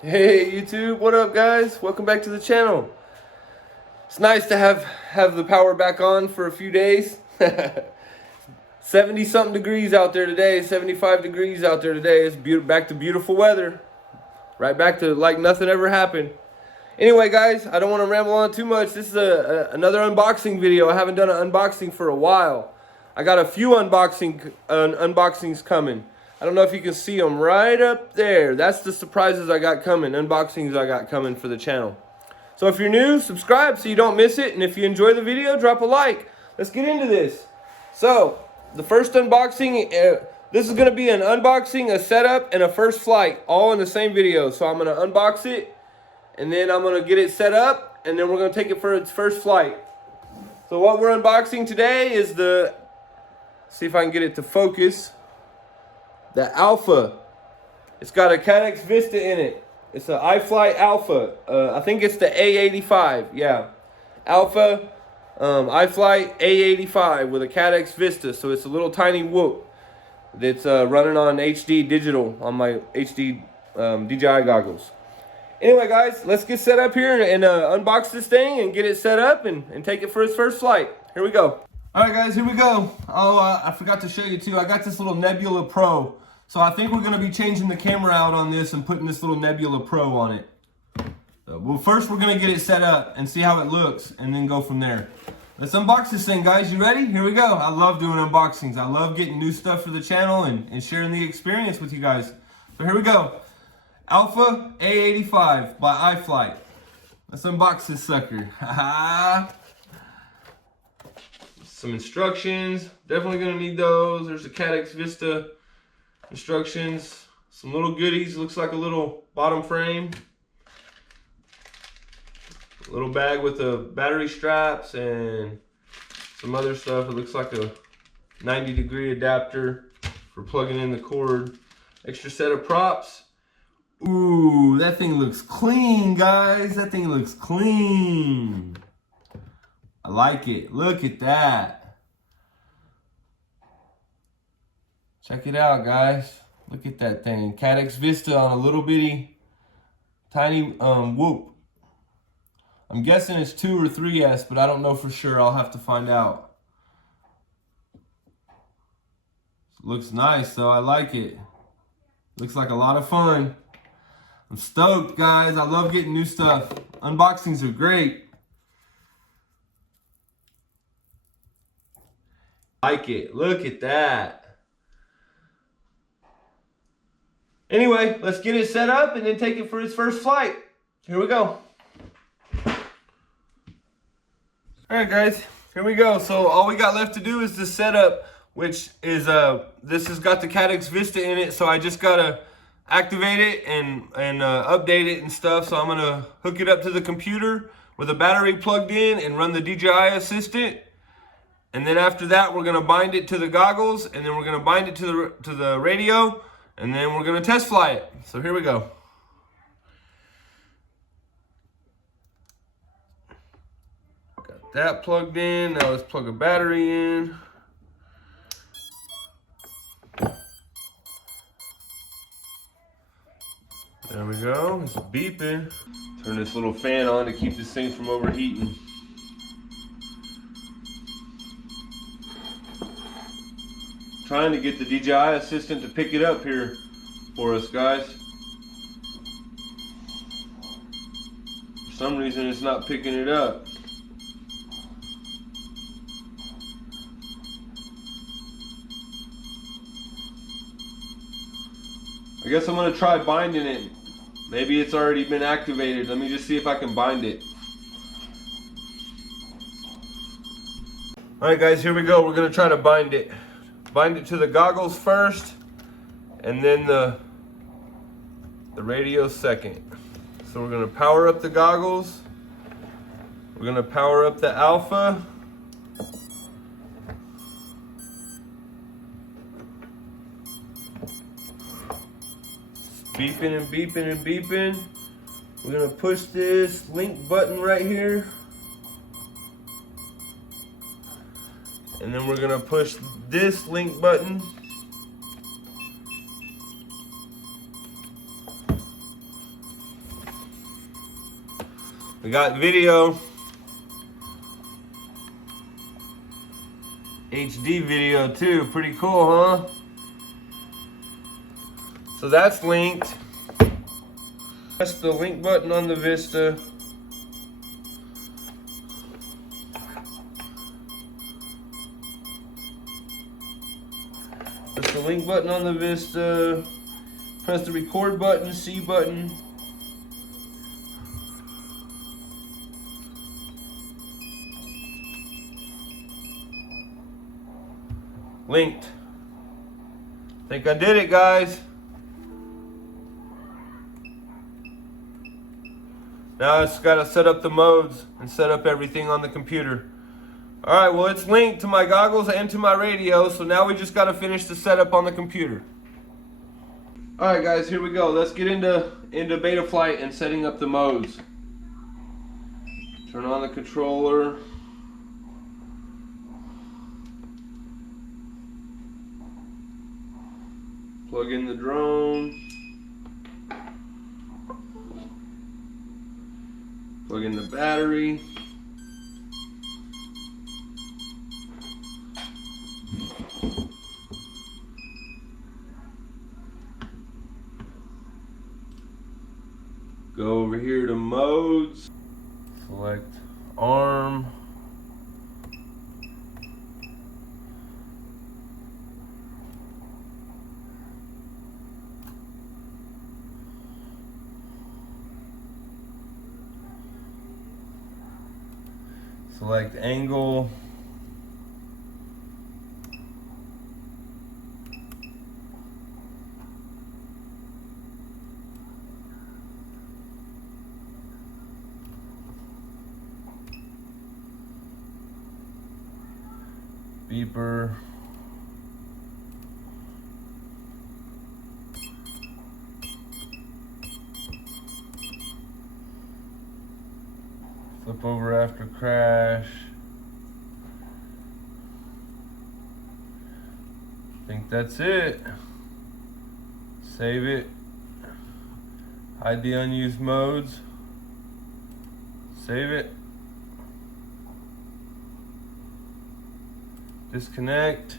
Hey YouTube, what up guys? Welcome back to the channel. It's nice to have the power back on for a few days. 70 something degrees out there today, 75 degrees out there today. It's back to beautiful weather. Right back to like nothing ever happened. Anyway guys, I don't want to ramble on too much. This is another unboxing video. I haven't done an unboxing for a while. I got a few unboxings coming. I don't know if you can see them right up there. That's the surprises I got coming, unboxings I got coming for the channel. So if you're new, subscribe so you don't miss it. And if you enjoy the video, drop a like. Let's get into this. So, the first unboxing, this is going to be an unboxing, a setup, and a first flight, all in the same video. So I'm going to unbox it, and then I'm going to get it set up, and then we're going to take it for its first flight. So what we're unboxing today is see if I can get it to focus. The Alpha. It's got a Cadex Vista in it. It's an iFlight Alpha. I think it's the A85. Yeah. Alpha iFlight A85 with a Cadex Vista. So it's a little tiny whoop that's running on HD digital on my HD DJI goggles. Anyway, guys, let's get set up here and unbox this thing and get it set up and take it for its first flight. Here we go. All right, guys, here we go. Oh, I forgot to show you too. I got this little Nebula Pro. So I think we're going to be changing the camera out on this and putting this little Nebula Pro on it. Well, first we're going to get it set up and see how it looks and then go from there. Let's unbox this thing, guys. You ready? Here we go. I love doing unboxings. I love getting new stuff for the channel and sharing the experience with you guys. So here we go. Alpha A85 by iFlight. Let's unbox this sucker. Some instructions. Definitely going to need those. There's a Cadex Vista instructions, some little goodies. Looks like a little bottom frame, a little bag with the battery straps and some other stuff. It looks like a 90-degree adapter for plugging in the cord. Extra set of props. Ooh, that thing looks clean, guys. That thing looks clean. I like it. Look at that. Check it out, guys. Look at that thing. Cadex Vista on a little bitty, tiny whoop. I'm guessing it's 2 or 3S, but I don't know for sure. I'll have to find out. Looks nice, though. I like it. Looks like a lot of fun. I'm stoked, guys. I love getting new stuff. Unboxings are great. Like it. Look at that. Anyway, let's get it set up and then take it for its first flight. Here we go. Alright guys, here we go. So all we got left to do is the setup, which is, this has got the Cadex Vista in it, so I just gotta activate it and update it and stuff. So I'm gonna hook it up to the computer with a battery plugged in and run the DJI Assistant. And then after that, we're gonna bind it to the goggles, and then we're gonna bind it to the radio. And then we're going to test fly it. So here we go. Got that plugged in. Now let's plug a battery in. There we go. It's beeping. Turn this little fan on to keep this thing from overheating. Trying to get the DJI Assistant to pick it up here for us, guys. For some reason it's not picking it up. I guess I'm gonna try binding it. Maybe it's already been activated. Let me just see if I can bind it. Alright guys, here we go. We're gonna try to bind it. Bind it to the goggles first, and then the radio second. So we're gonna power up the goggles. We're gonna power up the Alpha. It's beeping and beeping and beeping. We're gonna push this link button right here. And then we're gonna push this link button. We got video. HD video too. Pretty cool, huh? So that's linked. Press the link button on the Vista. Press the link button on the Vista. Press the record button, C button. Linked. Think I did it, guys. Now I just gotta set up the modes and set up everything on the computer. Alright, well it's linked to my goggles and to my radio, so now we just gotta finish the setup on the computer. Alright guys, here we go. Let's get into beta flight and setting up the modes. Turn on the controller. Plug in the drone. Plug in the battery. Go over here to modes. Select arm. Select angle. Beeper. Flip over after crash. Think that's it. Save it. Hide the unused modes. Save it. Disconnect.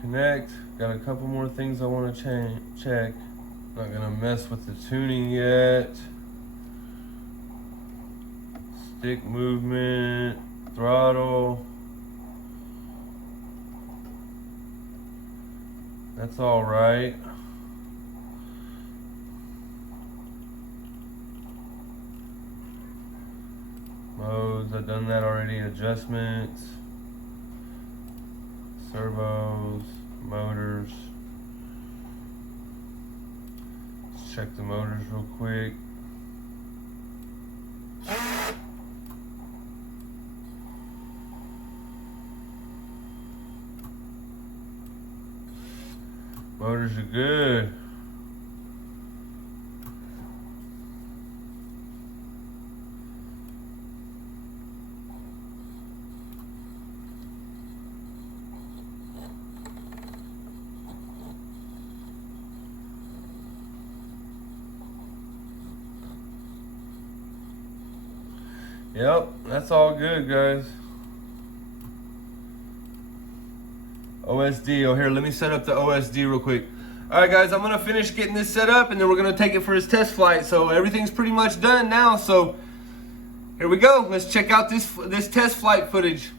Connect. Got a couple more things I want to check. Not gonna mess with the tuning yet. Stick movement, throttle. That's all right. Modes, I've done that already. Adjustments, servos, motors. Let's check the motors real quick. Motors are good. Yep, that's all good, guys. OSD. Oh, here, let me set up the OSD real quick. All right, guys, I'm gonna finish getting this set up, and then we're gonna take it for his test flight. So everything's pretty much done now. So here we go. Let's check out this test flight footage.